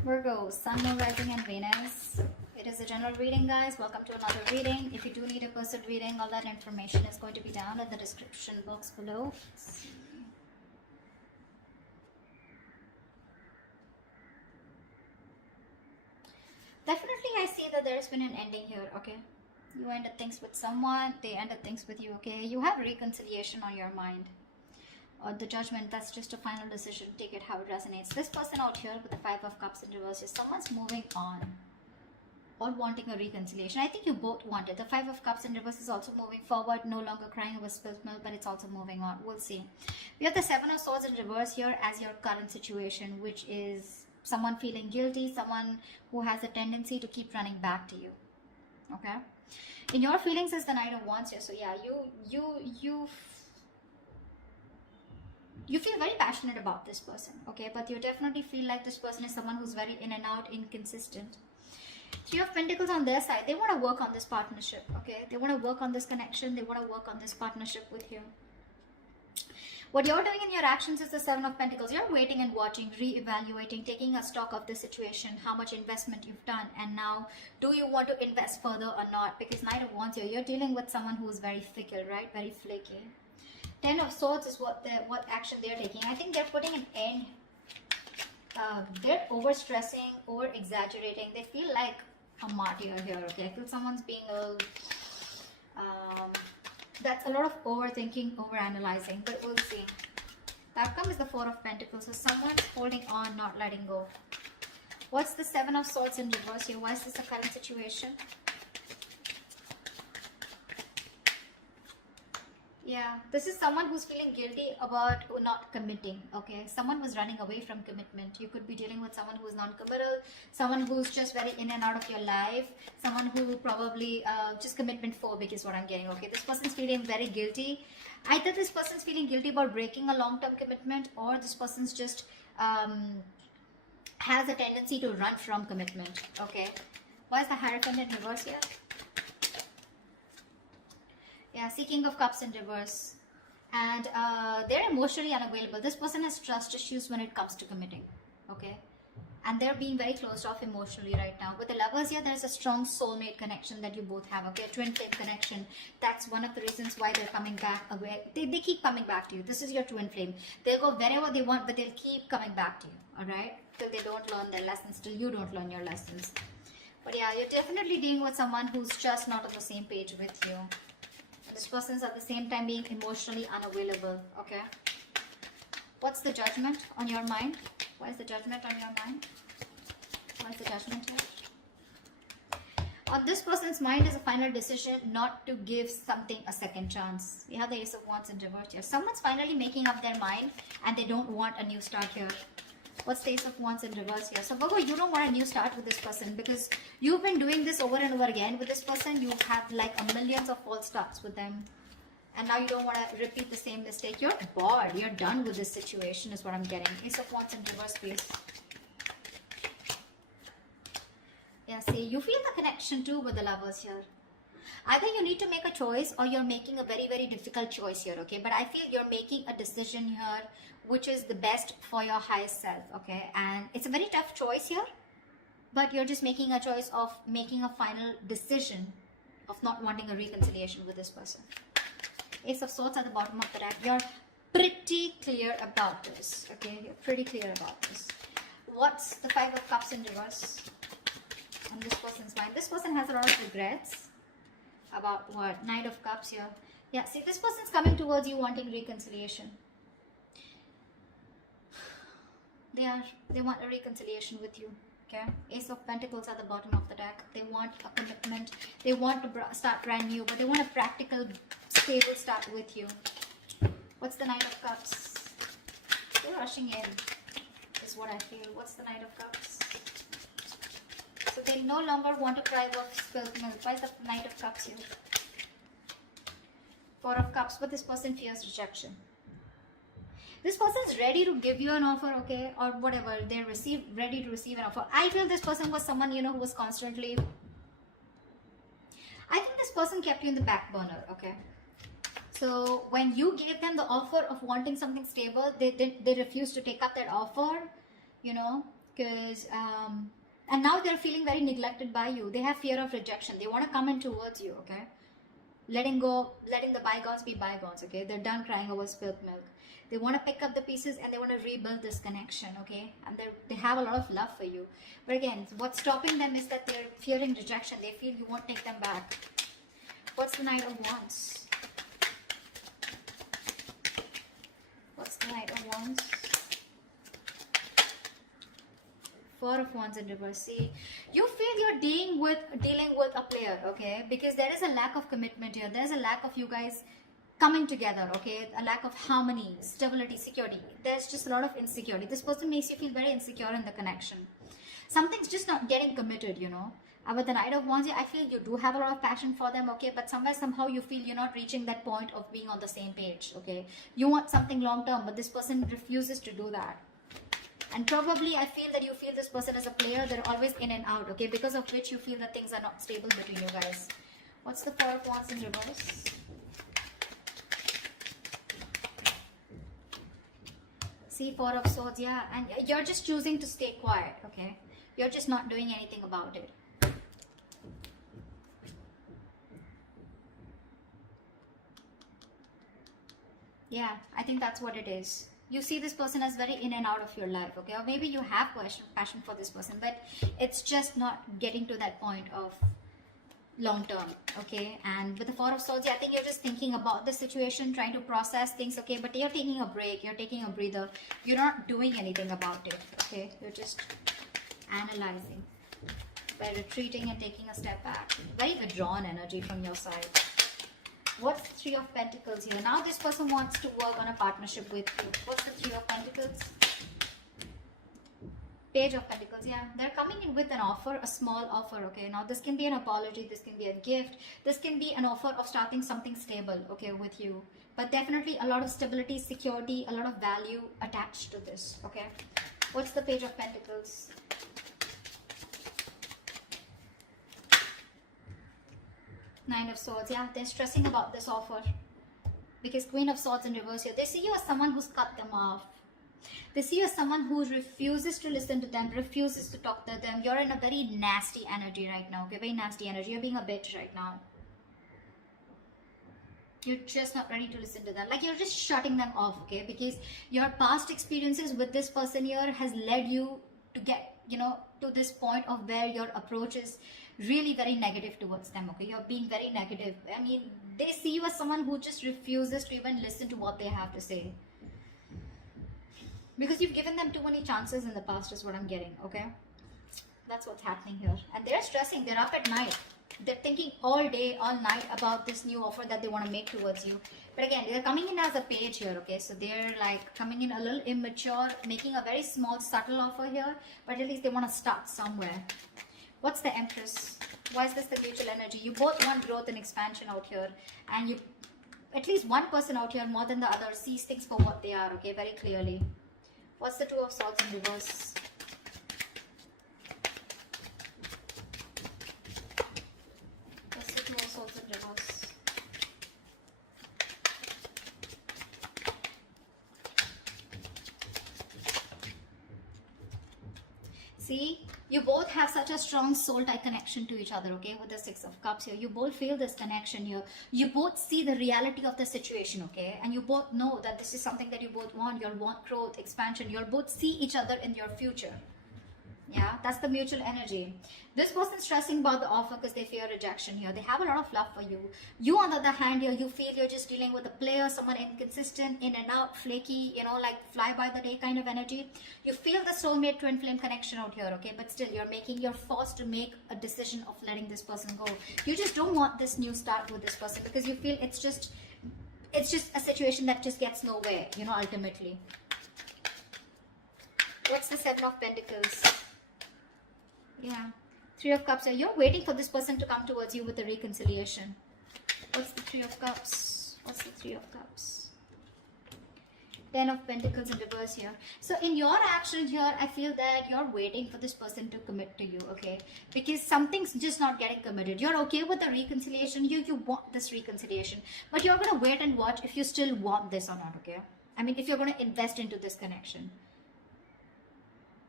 Virgo, Sun, Moon, Rising and Venus. It is a general reading, guys. Welcome to another reading. If you do need a personal reading, all that information is going to be down in the description box below. Let's see. Definitely, I see that there's been an ending here, okay? You ended things with someone, they ended things with you, okay? You have reconciliation on your mind. Or the judgment, that's just a final decision. Take it how it resonates. This person out here with the Five of Cups in reverse, someone's moving on or wanting a reconciliation. I think you both want it. The Five of Cups in reverse is also moving forward, no longer crying over spilled milk, but it's also moving on. We'll see. We have the Seven of Swords in reverse here as your current situation, which is someone feeling guilty, someone who has a tendency to keep running back to you. Okay? In your feelings is the Knight of Wands here. So yeah, you feel very passionate about this person, okay? But you definitely feel like this person is someone who's very in and out, inconsistent. Three of Pentacles on their side. They want to work on this partnership, okay? They want to work on this connection. They want to work on this partnership with you. What you're doing in your actions is the Seven of Pentacles. You're waiting and watching, re-evaluating, taking a stock of the situation, how much investment you've done, and now do you want to invest further or not? Because Knight of Wands here, you're dealing with someone who's very fickle, right? Very flaky. Ten of Swords is what action they're taking. I think they're putting an end. They're overstressing, over-exaggerating. They feel like a martyr here, okay? I feel someone's being a... that's a lot of overthinking, overanalyzing, but we'll see. The outcome is the Four of Pentacles. So someone's holding on, not letting go. What's the Seven of Swords in reverse here? Why is this a current situation? Yeah, this is someone who's feeling guilty about not committing, okay? Someone was running away from commitment. You could be dealing with someone who's non-committal, someone who's just very in and out of your life, someone who probably just commitment phobic is what I'm getting, okay? This person's feeling very guilty. Either this person's feeling guilty about breaking a long-term commitment, or this person's just has a tendency to run from commitment, okay? Why is the Hierophant in reverse here? Yeah, King of Cups in reverse. And they're emotionally unavailable. This person has trust issues when it comes to committing. Okay? And they're being very closed off emotionally right now. With the Lovers here, there's a strong soulmate connection that you both have. Okay? A twin flame connection. That's one of the reasons why they're coming back away. They keep coming back to you. This is your twin flame. They'll go wherever they want, but they'll keep coming back to you. Alright? Till they don't learn their lessons. Till you don't learn your lessons. But yeah, you're definitely dealing with someone who's just not on the same page with you. This person's at the same time being emotionally unavailable, okay? What's the Judgment on your mind? Why is the Judgment on your mind? Why is the Judgment here? On this person's mind is a final decision not to give something a second chance. We have the Ace of Wands in reverse here. Someone's finally making up their mind and they don't want a new start here. What's the Ace of Wands in reverse here? So Virgo, you don't want a new start with this person because you've been doing this over and over again with this person. You have like a millions of false starts with them. And now you don't want to repeat the same mistake. You're bored. You're done with this situation is what I'm getting. Ace of Wands in reverse, please. Yeah, see, you feel the connection too with the Lovers here. Either you need to make a choice or you're making a very, very difficult choice here, okay? But I feel you're making a decision here which is the best for your highest self, okay? And it's a very tough choice here, but you're just making a choice of making a final decision of not wanting a reconciliation with this person. Ace of Swords at the bottom of the deck. You're pretty clear about this, okay? You're pretty clear about this. What's the Five of Cups in reverse on this person's mind? This person has a lot of regrets. About what? Knight of Cups here. Yeah, see, this person's coming towards you wanting reconciliation. They want a reconciliation with you. Okay? Ace of Pentacles at the bottom of the deck. They want a commitment. They want to start brand new, but they want a practical, stable start with you. What's the Knight of Cups? They're rushing in, is what I feel. What's the Knight of Cups? So they no longer want to cry over spilled milk. Why is the Knight of Cups here? Four of Cups, but this person fears rejection. This person is ready to give you an offer, okay, or whatever. They're ready to receive an offer. I feel this person was someone, you know, who was constantly... I think this person kept you in the back burner, okay. So when you gave them the offer of wanting something stable, they refused to take up that offer, you know. because and now they're feeling very neglected by you. They have fear of rejection. They want to come in towards you, okay? Letting the bygones be bygones, okay? They're done crying over spilled milk. They want to pick up the pieces and they want to rebuild this connection, okay? And they have a lot of love for you. But again, what's stopping them is that they're fearing rejection. They feel you won't take them back. What's the Knight of Wands? What's the Knight of Wands? Four of Wands in reverse. See, you feel you're dealing with a player, okay? Because there is a lack of commitment here. There's a lack of you guys coming together, okay? A lack of harmony, stability, security. There's just a lot of insecurity. This person makes you feel very insecure in the connection. Something's just not getting committed, you know. And with the Knight of Wands, I feel you do have a lot of passion for them, okay? But somehow you feel you're not reaching that point of being on the same page, okay? You want something long term, but this person refuses to do that. And probably I feel that you feel this person as a player. They're always in and out, okay? Because of which you feel that things are not stable between you guys. What's the Four of Wands in reverse? See, Four of Swords, yeah. And you're just choosing to stay quiet, okay? You're just not doing anything about it. Yeah, I think that's what it is. You see this person as very in and out of your life, okay? Or maybe you have passion for this person, but it's just not getting to that point of long term, okay? And with the Four of Swords, I think you're just thinking about the situation, trying to process things, okay? But you're taking a break, you're taking a breather. You're not doing anything about it, okay? You're just analyzing by retreating and taking a step back. Very withdrawn energy from your side. What's the Three of Pentacles here? Now this person wants to work on a partnership with you. What's the Three of Pentacles? Page of Pentacles, yeah. They're coming in with an offer, a small offer, okay? Now this can be an apology, this can be a gift, this can be an offer of starting something stable, okay, with you. But definitely a lot of stability, security, a lot of value attached to this, okay? What's the Page of Pentacles? Nine of Swords, yeah, they're stressing about this offer because Queen of Swords in reverse here. They see you as someone who's cut them off. They see you as someone who refuses to listen to them, refuses to talk to them. You're in a very nasty energy right now, okay? Very nasty energy. You're being a bitch right now. You're just not ready to listen to them. Like you're just shutting them off, okay? Because your past experiences with this person here has led you to get, you know, to this point of where your approach is really very negative towards them, okay? You're being very negative. I mean, they see you as someone who just refuses to even listen to what they have to say. Because you've given them too many chances in the past is what I'm getting, okay? That's what's happening here. And they're stressing. They're up at night. They're thinking all day, all night about this new offer that they want to make towards you. But again, they're coming in as a page here, okay? So they're like coming in a little immature, making a very small, subtle offer here. But at least they want to start somewhere. What's the Empress? Why is this the mutual energy? You both want growth and expansion out here. And you, at least one person out here more than the other sees things for what they are, okay? Very clearly. What's the Two of Swords in reverse? What's the Two of Swords in reverse? See, you both have such a strong soul tie connection to each other, okay? With the Six of Cups here, you both feel this connection here. You both see the reality of the situation, okay? And you both know that this is something that you both want. You'll want growth, expansion. You'll both see each other in your future. Yeah, that's the mutual energy. This person's stressing about the offer because they fear rejection here. They have a lot of love for you. You, on the other hand, here, you feel you're just dealing with a player, someone inconsistent, in and out, flaky, you know, like fly by the day kind of energy. You feel the soulmate twin flame connection out here, okay? But still, you're forced to make a decision of letting this person go. You just don't want this new start with this person because you feel it's just a situation that just gets nowhere, you know, ultimately. What's the Seven of Pentacles? Yeah, Three of Cups. You're waiting for this person to come towards you with a reconciliation. What's the Three of Cups? What's the Three of Cups? Ten of Pentacles in reverse here. So in your action here, I feel that you're waiting for this person to commit to you, okay? Because something's just not getting committed. You're okay with the reconciliation. You want this reconciliation. But you're going to wait and watch if you still want this or not, okay? I mean, if you're going to invest into this connection.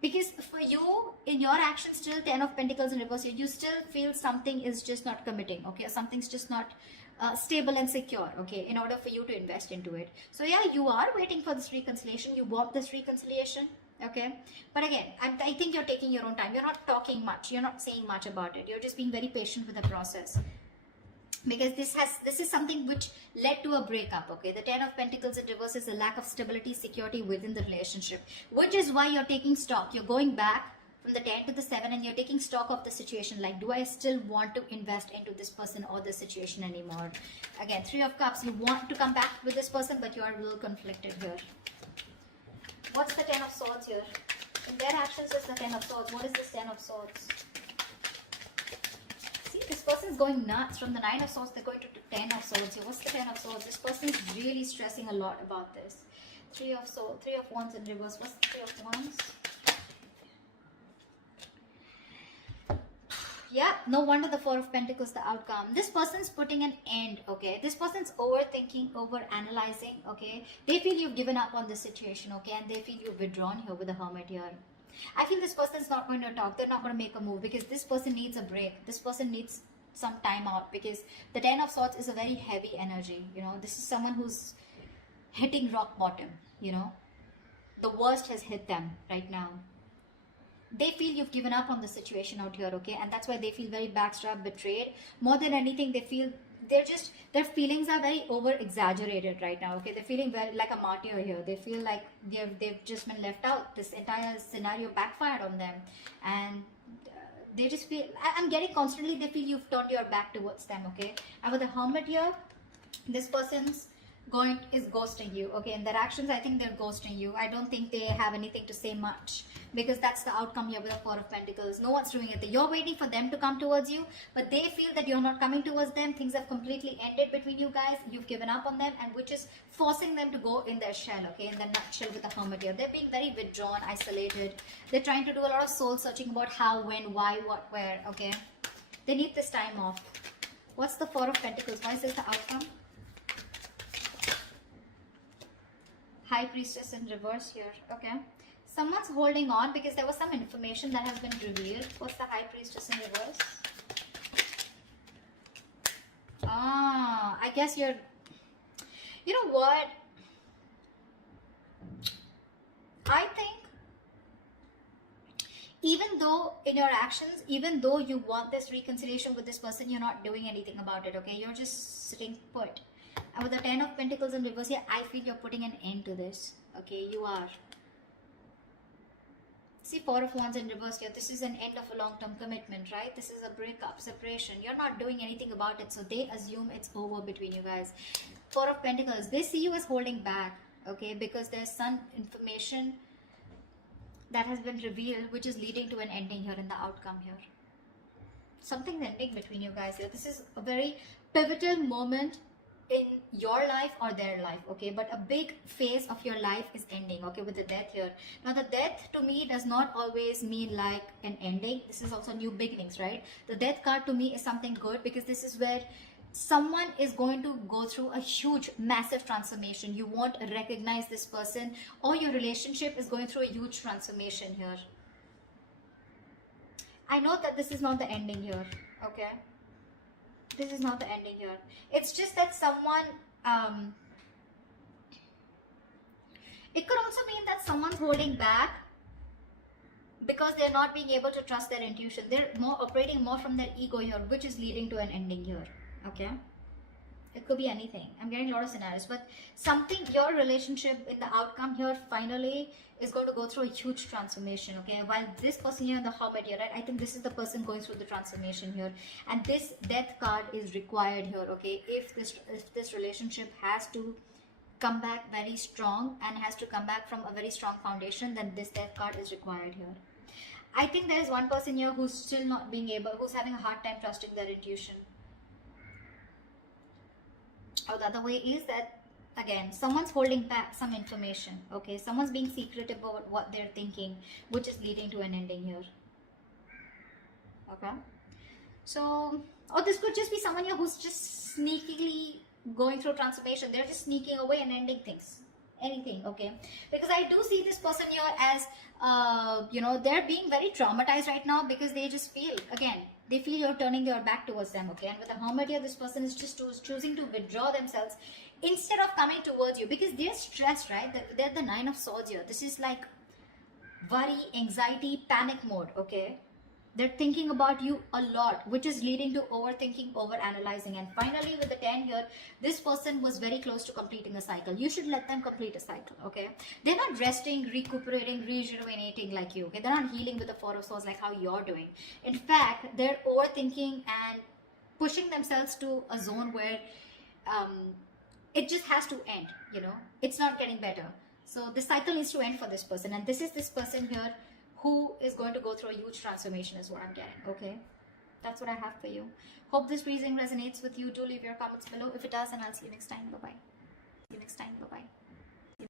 Because for you, in your actions, still 10 of Pentacles in reverse, you still feel something is just not committing, okay? Something's just not stable and secure, okay, in order for you to invest into it. So yeah, you are waiting for this reconciliation. You want this reconciliation, okay? But again, I think you're taking your own time. You're not talking much. You're not saying much about it. You're just being very patient with the process. Because this is something which led to a breakup, okay? The 10 of Pentacles in reverse is a lack of stability, security within the relationship, which is why you're taking stock. You're going back from the 10 to the 7 and you're taking stock of the situation. Like, do I still want to invest into this person or this situation anymore? Again, 3 of Cups, you want to come back with this person, but you are a little conflicted here. What's the 10 of Swords here? In their actions is the 10 of Swords. What is this 10 of Swords? See, this person is going nuts. From the 9 of Swords, they're going to 10 of Swords here. What's the 10 of Swords? This person is really stressing a lot about this. 3 of Swords, 3 of Wands in reverse. What's the 3 of Wands? Yeah, no wonder the 4 of Pentacles, the outcome. This person's putting an end, okay? This person's overthinking, over-analyzing, okay? They feel you've given up on this situation, okay? And they feel you've withdrawn here with the Hermit here. I feel this person's not going to talk. They're not going to make a move because this person needs a break. This person needs some time out because the 10 of Swords is a very heavy energy, you know? This is someone who's hitting rock bottom, you know? The worst has hit them right now. They feel you've given up on the situation out here, okay? And that's why they feel very backstabbed, betrayed. More than anything, they feel their feelings are very over exaggerated right now, okay? They're feeling very like a martyr here. They feel like they've just been left out. This entire scenario backfired on them, and they just feel, I'm getting constantly, they feel you've turned your back towards them, okay? And with the Hermit here, this person's is ghosting you, okay? In their actions, I think they're ghosting you. I don't think they have anything to say much because that's the outcome here with the 4 of Pentacles. No one's doing it. You're waiting for them to come towards you, but they feel that you're not coming towards them. Things have completely ended between you guys. You've given up on them, and which is forcing them to go in their shell, okay? In their nutshell with the Hermit here. They're being very withdrawn, isolated. They're trying to do a lot of soul searching about how, when, why, what, where, okay? They need this time off. What's the 4 of Pentacles? Why is this the outcome? High Priestess in reverse here, okay? Someone's holding on because there was some information that has been revealed. What's the High Priestess in reverse? I guess you're... You know what? I think even though in your actions, even though you want this reconciliation with this person, you're not doing anything about it, okay? You're just sitting put. And with the 10 of Pentacles in reverse here, I feel you're putting an end to this. Okay, you are. See, 4 of Wands in reverse here. This is an end of a long-term commitment, right? This is a breakup, separation. You're not doing anything about it, so they assume it's over between you guys. 4 of Pentacles. They see you as holding back, okay? Because there's some information that has been revealed, which is leading to an ending here in the outcome here. Something's ending between you guys here. This is a very pivotal moment in your life or their life, okay? But a big phase of your life is ending, okay, with the Death here. Now the Death to me does not always mean like an ending. This is also new beginnings, right? The Death card to me is something good because this is where someone is going to go through a huge, massive transformation. You won't recognize this person, or your relationship is going through a huge transformation here. I know that this is not the ending here, okay? This is not the ending here. It's just that someone, it could also mean that someone's holding back because they're not being able to trust their intuition. They're operating more from their ego here, which is leading to an ending here, okay? It could be anything. I'm getting a lot of scenarios, but something, your relationship in the outcome here finally is going to go through a huge transformation, okay? While this person here in the Hermit here, right? I think this is the person going through the transformation here, and this Death card is required here, okay? If this relationship has to come back very strong and has to come back from a very strong foundation, then this Death card is required here. I think there is one person here who's still not being able, who's having a hard time trusting their intuition. Or the other way is that, again, someone's holding back some information, okay? Someone's being secretive about what they're thinking, which is leading to an ending here, okay? So, or this could just be someone here who's just sneakily going through transformation. They're just sneaking away and ending things. anything, okay? Because I do see this person here as they're being very traumatized right now, because they just feel, again, they feel you're turning your back towards them, okay? And with the Hermit here, this person is just choosing to withdraw themselves instead of coming towards you, because they're stressed, right? They're the Nine of Swords here. This is like worry, anxiety, panic mode, okay? They're thinking about you a lot, which is leading to overthinking, overanalyzing. And finally, with the 10 here, this person was very close to completing a cycle. You should let them complete a cycle, okay? They're not resting, recuperating, rejuvenating like you, okay? They're not healing with the Four of Swords like how you're doing. In fact, they're overthinking and pushing themselves to a zone where it just has to end, It's not getting better. So the cycle needs to end for this person. And this is this person here who is going to go through a huge transformation is what I'm getting, okay? That's what I have for you. Hope this reading resonates with you. Do leave your comments below. If it does, then I'll see you next time. Bye-bye. See you next time. Bye-bye.